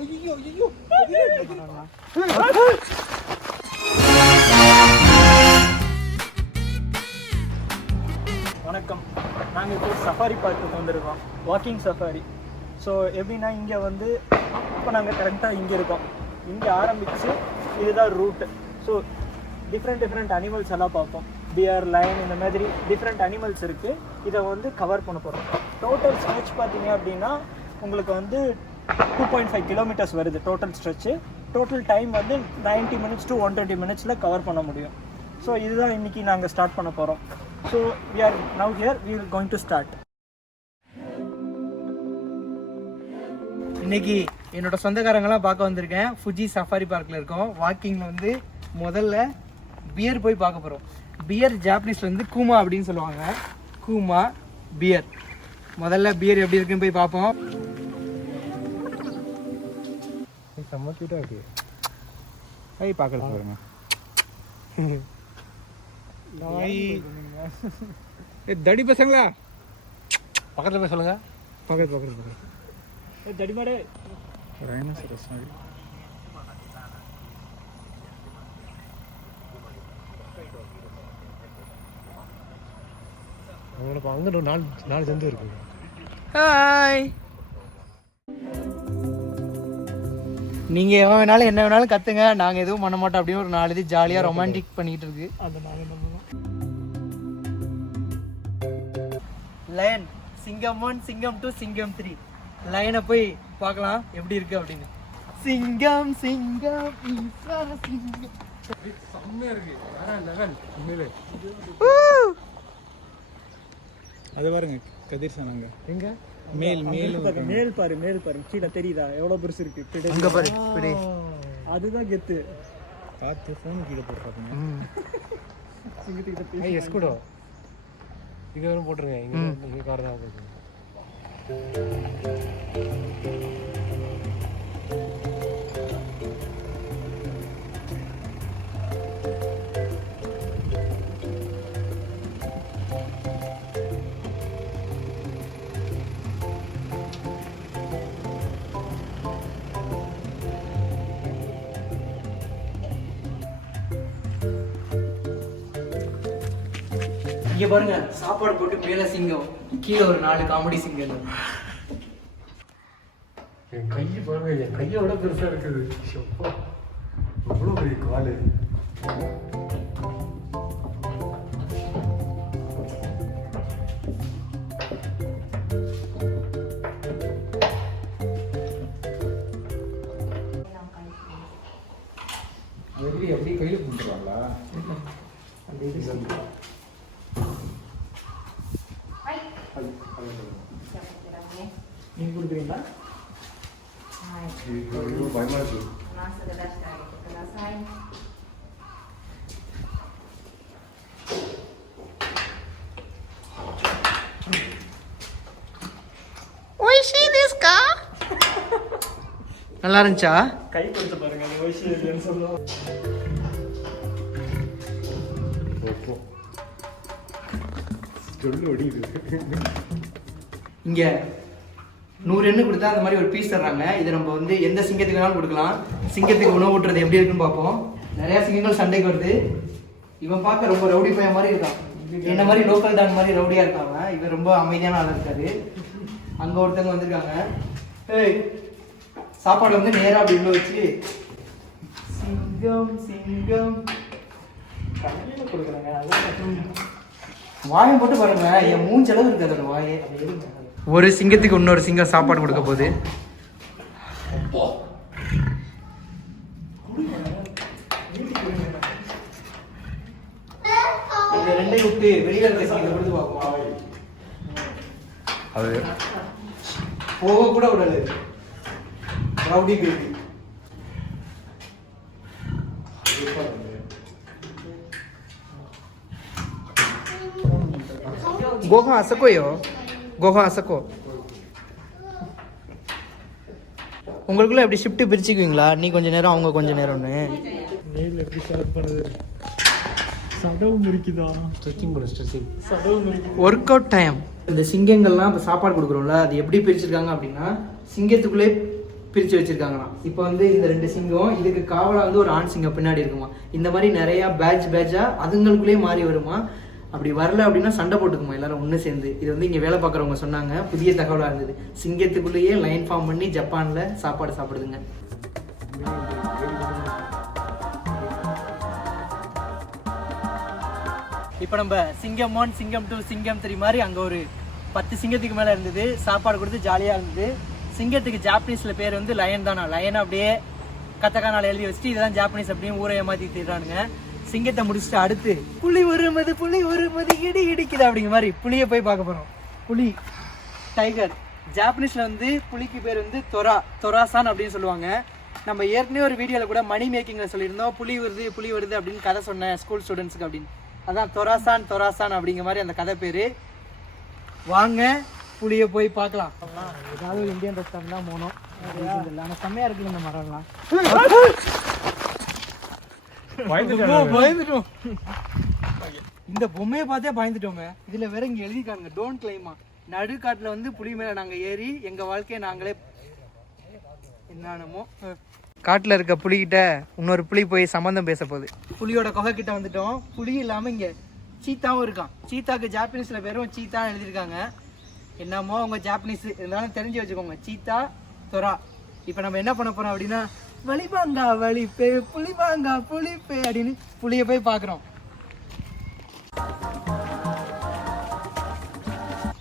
ஐயோ ஐயோ வணக்கம். நாங்கள் இப்போ சஃபாரி பார்க்குக்கு வந்திருக்கோம். வாக்கிங் சஃபாரி ஸோ எப்படின்னா இங்கே வந்து இப்போ நாங்கள் கரெக்டாக இங்கே இருக்கோம். இங்கே ஆரம்பித்து இதுதான் route so different different animals எல்லாம் பார்ப்போம். பியர் லைன் இந்த மாதிரி டிஃப்ரெண்ட் அனிமல்ஸ் இருக்குது இதை வந்து கவர் பண்ண போகிறோம் டோட்டல் ஸ்கெச் பார்த்தீங்க அப்படின்னா உங்களுக்கு வந்து டூ பாயிண்ட் ஃபைவ் கிலோமீட்டர்ஸ் வருது டோட்டல் ஸ்ட்ரெச்சு டோட்டல் டைம் வந்து 90 மினிட்ஸ் டு ஒன் டுவெண்ட்டி மினிட்ஸில் கவர் பண்ண முடியும். ஸோ இதுதான் இன்னைக்கு நாங்கள் ஸ்டார்ட் பண்ண போகிறோம் so we are now here we will going to start இன்னைக்கு என்னோட சொந்தக்காரங்களாம் பார்க்க வந்திருக்கேன். ஃபுஜி சஃபாரி பார்க்கில் இருக்கோம். வாக்கிங்கில் வந்து முதல்ல பியர் போய் பார்க்க போகிறோம் பியர் ஜாப்பனீஸில் வந்து கூமா அப்படின்னு சொல்லுவாங்க. கூமா பியர் முதல்ல பியர் எப்படி இருக்குன்னு போய் பார்ப்போம். செம்ம கியூட்டாக இருக்கு ஐய் பார்க்கறது பாருங்க ஏ தடி பசங்களா? பக்கத்தில் போய் சொல்லுங்க. பக்கத்து பக்கத்து பக்கத்து தடிமாடே ரைனோசரஸ் மாதிரி. அவங்கள அங்கே நாலு நாலு ஜந்து இருக்கு. ஹாய் நீங்கள் எவன் வேணாலும் என்ன வேணாலும் கற்றுங்க நாங்கள் எதுவும் பண்ண மாட்டோம். அப்படின்னு ஒரு நாலு இது ஜாலியாக ரொமான்டிக் பண்ணிக்கிட்டு இருக்கு. லயன் சிங்கம் ஒன் சிங்கம் டூ சிங்கம் த்ரீ லயனை போய் பார்க்கலாம். எப்படி இருக்கு அப்படின்னு. சிங்கம் சிங்கம் சிங்கம். அது பாருங்க கதிர் சொன்னாங்க எங்க? மேல் மேல் பாரு, மேல் பாரு மேல் பாரு. கீழே தெரியுதா? எவ்வளவு பெருசு இருக்கு? பிடி. அங்க பாரு இப்படி. அதுதான் கெத்து. பார்த்து ஃபோன் கீழே போட்டுறாங்க சிங்கத்துக்கிட்ட பேசி ஏய் எஸ்குடோ இங்க வரும் போட்டுருங்க. இங்க கார் தான் போகுது இங்க பாருங்க சாப்பாடு போட்டு மேல சிங்கம் கீழே ஒரு நாலு காமெடி சிங்கம் என் கை பாருங்க என் கையை விட பெருசா இருக்குது. அவ்வளோ பெரிய காலு. எப்படி எப்படி கையில் கொடுத்துருவாங்களா? நீங்க கொடுக்குறீங்களா பயமா நீங்கள் கொடுக்குறீங்களா பயமாக இருக்குது நல்லா இருந்துச்சா கை கொடுத்து பாருங்க சொல்லு ஒடியுது இங்கே நூறு எண்ணு கொடுத்தா அந்த மாதிரி ஒரு பீஸ் தர்றாங்க. இதை நம்ம வந்து எந்த சிங்கத்துக்கு வேணாலும் கொடுக்கலாம். சிங்கத்துக்கு உணவு ஊட்டுறது எப்படி இருக்குன்னு பார்ப்போம். நிறைய சிங்கங்கள் சண்டைக்கு வருது. இவன் பார்க்க ரொம்ப ரவுடி பையன் மாதிரி இருக்கான். என்ன மாதிரி லோக்கல் டான் மாதிரி ரவுடியா இருக்காங்க இவன் ரொம்ப அமைதியான ஆள் இருக்காரு. அங்க ஒருத்தவங்க வந்திருக்காங்க. ஏய் சாப்பாடு வந்து நேரா அப்படி உள்ள வச்சு. சிங்கம் சிங்கம். கொடுக்குறாங்க. அதான் வாயை போட்டு பாருங்க. என் மூஞ்சளவு இருக்கு அதோட வாயே. ஒரு சிங்கத்துக்கு இன்னொரு சிங்கம் சாப்பாடு கொடுக்க போகுது. அது போக கூட விடல. Rowdy baby. ગોખો આ શકો યો அசக்கோ உங்களுக்குள்ள எப்படி ஷிஃப்ட் பிரிச்சுக்குவீங்களா? நீ கொஞ்ச நேரம் அவங்க கொஞ்ச நேரம்னு. நெயில் எப்படி செலக்ட் பண்ணுது சடவு முறிக்குதா? ஸ்ட்ரெச்சிங் பண்ணு ஸ்ட்ரெச்சிங் சடவு ஒர்க் அவுட் டைம் இந்த சிங்கங்கள்லாம் இப்போ சாப்பாடு கொடுக்குறோம்ல அது எப்படி பிரிச்சிருக்காங்க அப்படின்னா சிங்கத்துக்குள்ளே பிரித்து வச்சுருக்காங்களாம். இப்போ வந்து இந்த ரெண்டு சிங்கம் இதுக்கு காவலாக வந்து ஒரு ஆண் சிங்கம் பின்னாடி இருக்குமா இந்த மாதிரி நிறையா பேட்ச் பேட்சாக அதுங்களுக்குள்ளேயே மாறி வருமா அப்படி வரல அப்படின்னா சண்டை போட்டுக்குமா எல்லாரும் ஒன்று சேர்ந்து? இது வந்து இங்கே வேலை பார்க்குறவங்க சொன்னாங்க. புதிய தகவலாக இருந்தது. சிங்கத்துக்குள்ளேயே லைன் ஃபார்ம் பண்ணி ஜப்பானில் சாப்பாடு சாப்பிடுதுங்க. இப்போ நம்ம சிங்கம் ஒன் சிங்கம் டூ சிங்கம் த்ரீ மாதிரி அங்கே ஒரு பத்து சிங்கத்துக்கு மேலே இருந்தது. சாப்பாடு கொடுத்து ஜாலியாக இருந்தது. சிங்கத்துக்கு ஜாப்பனீஸில் பேர் வந்து லயன் தானா? லயன் அப்படியே கத்தக்கானால் எழுதி வச்சுட்டு இதுதான் ஜாப்பனீஸ் அப்படின்னு ஊரை ஏமாற்றி திடுறானுங்க சிங்கத்தை முடிச்சுட்டு அடுத்து புலி ஒருமது புலி ஒருமது இடி இடிக்குது அப்படிங்கிற மாதிரி புலியை போய் பார்க்க போகிறோம் புலி டைகர். ஜாப்பனீஸில் வந்து புலிக்கு பேர் வந்து தொரா தொராசான் அப்படின்னு சொல்லுவாங்க. நம்ம ஏற்கனவே ஒரு வீடியோவில் கூட மணி மேக்கிங்கில் சொல்லியிருந்தோம். புலி வருது புலி வருது அப்படின்னு கதை சொன்னேன் ஸ்கூல் ஸ்டூடெண்ட்ஸுக்கு அப்படின்னு. அதான் தொராசான் தொராசான் அப்படிங்கிற மாதிரி அந்த கதை பேர். வாங்க புளியை போய் பார்க்கலாம். ஏதாவது ஒரு இந்தியன் ரெஸ்டாரண்ட் தான் போனோம் ஆனால் செம்மையாக இருக்குது இந்த மரம்லாம் பயந்துட்டோம். இந்த பொம்மையை பார்த்தே பயந்துட்டோங்க இதுல வேற இங்க எழுதிக்கானுங்க டோன்ட் கிளைமா நடுக்காட்டுல வந்து புலி மேல நாங்க ஏறி எங்க வாழ்க்கையை நாங்களே என்னமோ காட்டுல இருக்க புலிகிட்ட இன்னொரு புலி போய் சம்பந்தம் பேச போகுது. புலியோட குகை கிட்ட வந்துட்டோம். புலி இல்லாம இங்க சீத்தாவும் இருக்கான். சீத்தாக்கு ஜாப்பனீஸ்ல வெறும் சீத்தா எழுதியிருக்காங்க. என்னமோ அவங்க ஜாப்பனீஸ் இருந்தாலும் தெரிஞ்சு வச்சுக்கோங்க. சீத்தா தொரா. இப்போ நம்ம என்ன பண்ண போறோம் அப்படின்னா வலிபாங்கா வலிப்பே புளிபாங்கா புளிப்பே அப்படின்னு புளியை போய் பார்க்குறோம்.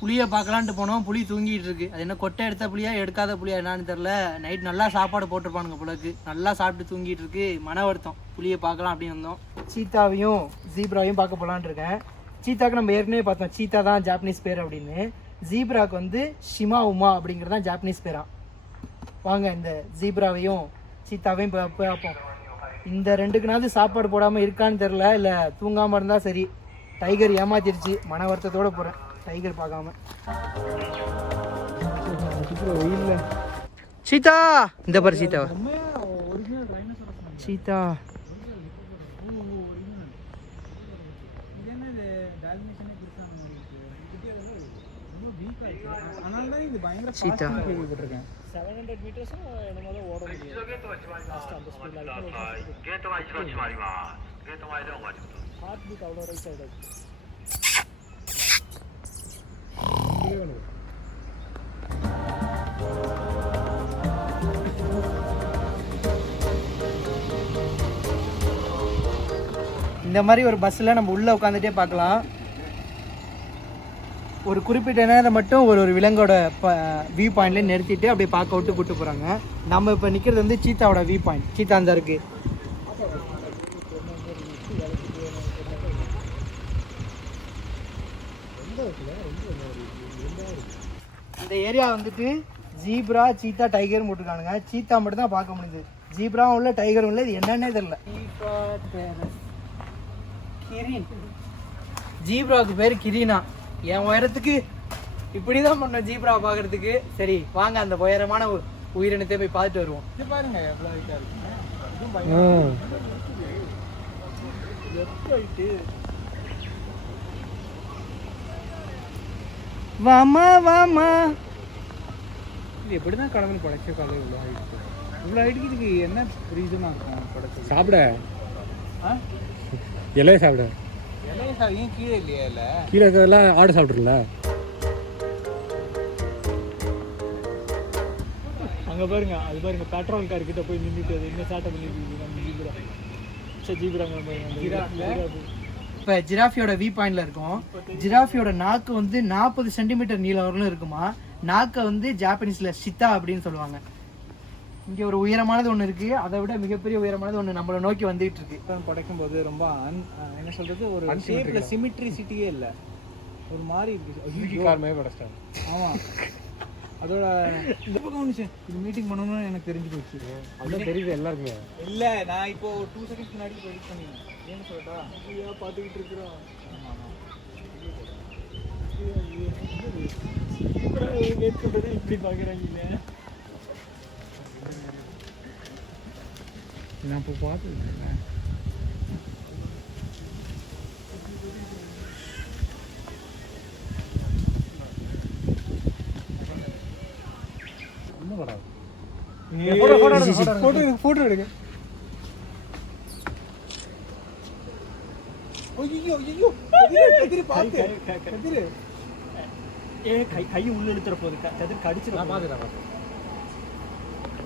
புளியை பார்க்கலான்ட்டு போனோம். புளி தூங்கிட்டு இருக்கு. அது என்ன கொட்டை எடுத்த புளியா எடுக்காத புளியா என்னன்னு தெரில நைட் நல்லா சாப்பாடு போட்டிருப்பானுங்க புலக்கு நல்லா சாப்பிட்டு தூங்கிட்டு இருக்கு. மன வருத்தம். புளியை பார்க்கலாம் அப்படின்னு வந்தோம். சீத்தாவையும் ஜீப்ராவையும் பார்க்க போகலான்ட்டு இருக்கேன். சீத்தாக்கு நம்ம ஏற்கனவே பார்த்தோம். சீத்தா தான் ஜாப்பனீஸ் பேர் அப்படின்னு. ஜீப்ராக்கு வந்து ஷிமா உமா அப்படிங்கிறது தான் ஜாப்பனீஸ் பேரா. வாங்க இந்த ஜீப்ராவையும் சீத்தாவையும் பா- போய் பார்ப்போம் இந்த ரெண்டுக்குனாவது சாப்பாடு போடாமல் இருக்கான்னு தெரில இல்லை தூங்காமல் இருந்தால் சரி டைகர் ஏமாத்திருச்சு மன வருத்தத்தோட போகிறேன் டைகர் பார்க்காம சீதா இந்த பாரு சீதா சீதா சீதா செவன் ஹண்ட்ரட் மீட்டர்ஸும் என்னமோ தான் ஓட முடியும் ஹார்ட் பீட் அவ்வளோ ரைஸ் ஆகிடாது இந்த மாதிரி ஒரு பஸ்ஸில் நம்ம உள்ளே உட்காந்துட்டே பார்க்கலாம். ஒரு குறிப்பிட்ட நேரம் மட்டும் ஒரு ஒரு விலங்கோட வியூ பாயிண்ட்ல நிறுத்திட்டு அப்படியே பார்க்க விட்டு கூட்டு போகிறாங்க நம்ம இப்போ நிற்கிறது வந்து சீத்தாவோட வியூ பாயிண்ட் சீத்தா அந்த இருக்கு. இந்த ஏரியா வந்துட்டு ஜீப்ரா சீத்தா டைகர் போட்டுருக்கானுங்க. சீத்தா மட்டும் தான் பார்க்க முடியுது. ஜீப்ராவும் இல்லை டைகரும் இல்லை இது என்னன்னே தெரியல. ஜீப்ராவுக்கு பேர் கிரீனா. என் உயரத்துக்கு இப்படி தான் பண்ணோம் ஜீப்ரா பார்க்கறதுக்கு சரி வாங்க அந்த உயரமான உயிரினத்தை போய் பார்த்துட்டு வருவோம். இது பாருங்க எவ்வளோ ஹைட்டு வாமா வாமா. இது எப்படி தான் கடவுள் படைச்சிருக்காங்க இவ்வளோ ஹைட் இவ்வளோ இதுக்கு என்ன ரீசனாக இருக்கும் படைச்சது சாப்பிட. ஆ? இலைய சாப்பிட. கீழே இல்லையா இல்லை கீழே இருக்கிறதெல்லாம் ஆடு சாப்பிட்றல அங்கே பாருங்க அது பாருங்க பெட்ரோல் கார் கிட்ட போய் நின்றுட்டு அது என்ன சாட்டை நம்ம ஜீப்ரா. இப்போ ஜிராஃபியோட வியூ பாயிண்ட்ல இருக்கும். ஜிராஃபியோட நாக்கு வந்து நாற்பது சென்டிமீட்டர் நீளம் வரலும் இருக்குமா? நாக்கை வந்து ஜாப்பனீஸ்ல சித்தா அப்படின்னு சொல்லுவாங்க. இங்க ஒரு உயரமானது ஒன்று இருக்கு. அதை விட மிகப்பெரிய உயரமானது ஒன்று நம்மளை நோக்கி வந்துட்டு இருக்கு. படைக்கும் போது ரொம்ப அஹ் என்ன சொல்றது? ஒரு ஷேப்ல சிமிட்ரிசிட்டியே இல்லை. ஒரு மாதிரி படைச்சிட்டாங்க ஆமா. அதோட இந்த பக்கம் ஒன்று இது மீட்டிங் பண்ணணும்னு எனக்கு தெரிஞ்சு போச்சு. அதான் தெரியுது எல்லாருக்குமே. இல்ல நான் இப்போ டூ செகண்ட்ஸ் முன்னாடி எடிட் பண்ணிருந்தேன் ஏன்னு சொல்லட்டா? ஐயா பார்த்துக்கிட்டு இருக்கிறோம். இப்படி பார்க்குறாங்க? நான் இப்போ பார்த்து வராது போட்டோ எடுங்க போட்டோ எடுங்க ஐயோ ஐயோ கதிரு கை. கதிரு ஏ கை கை உள்ள இழுத்துற போகுது க- கதிர் கடிச்சிடும்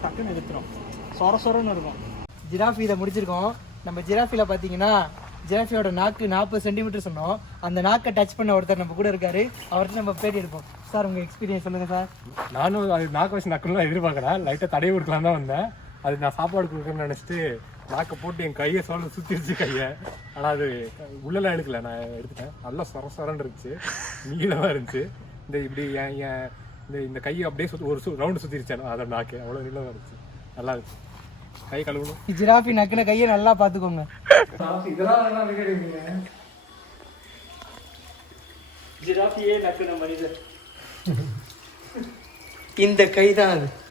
டக்குன்னு இழுத்துரும் சொர சொரன்னு இருக்கும் ஜிராஃபி இதை முடிச்சிருக்கோம். நம்ம ஜிராஃபியில் பார்த்தீங்கன்னா ஜிராஃபியோட நாக்கு நாற்பது சென்டிமீட்டர் சொன்னோம். அந்த நாக்கை டச் பண்ண ஒருத்தர் நம்ம கூட இருக்காரு. அவர்கிட்ட நம்ம பேட்டி எடுப்போம். சார் உங்கள் எக்ஸ்பீரியன்ஸ் சொல்லுங்கள் சார். நானும் அது நாக்கு வச்சு நக்கணும் எதிர்பார்க்கறேன் லைட்டாக தடவி கொடுக்கலாம் தான் வந்தேன். அது நான் சாப்பாடு கொடுக்கணும்னு நினச்சிட்டு நாக்கை போட்டு என் கையை சொல்ல சுற்றிருச்சு கையை. ஆனால் அது உள்ளெல்லாம் எடுக்கல. நான் எடுத்துட்டேன். நல்லா சொர சொரன்னு இருந்துச்சு. நீளமாக இருந்துச்சு. இந்த இப்படி என் இந்த இந்த கையை அப்படியே சுற்றி ஒரு ரவுண்டு சுற்றிருச்சேன் அதை நாக்கு. அவ்வளோ நீளமாக இருந்துச்சு. நல்லா இருந்துச்சு. கை கழுவணும். ஜிராஃபி நக்குன கையை நல்லா பார்த்துக்கோங்க. ஜிராஃபியே நக்குன மனிதர். இந்த கை தான் அது.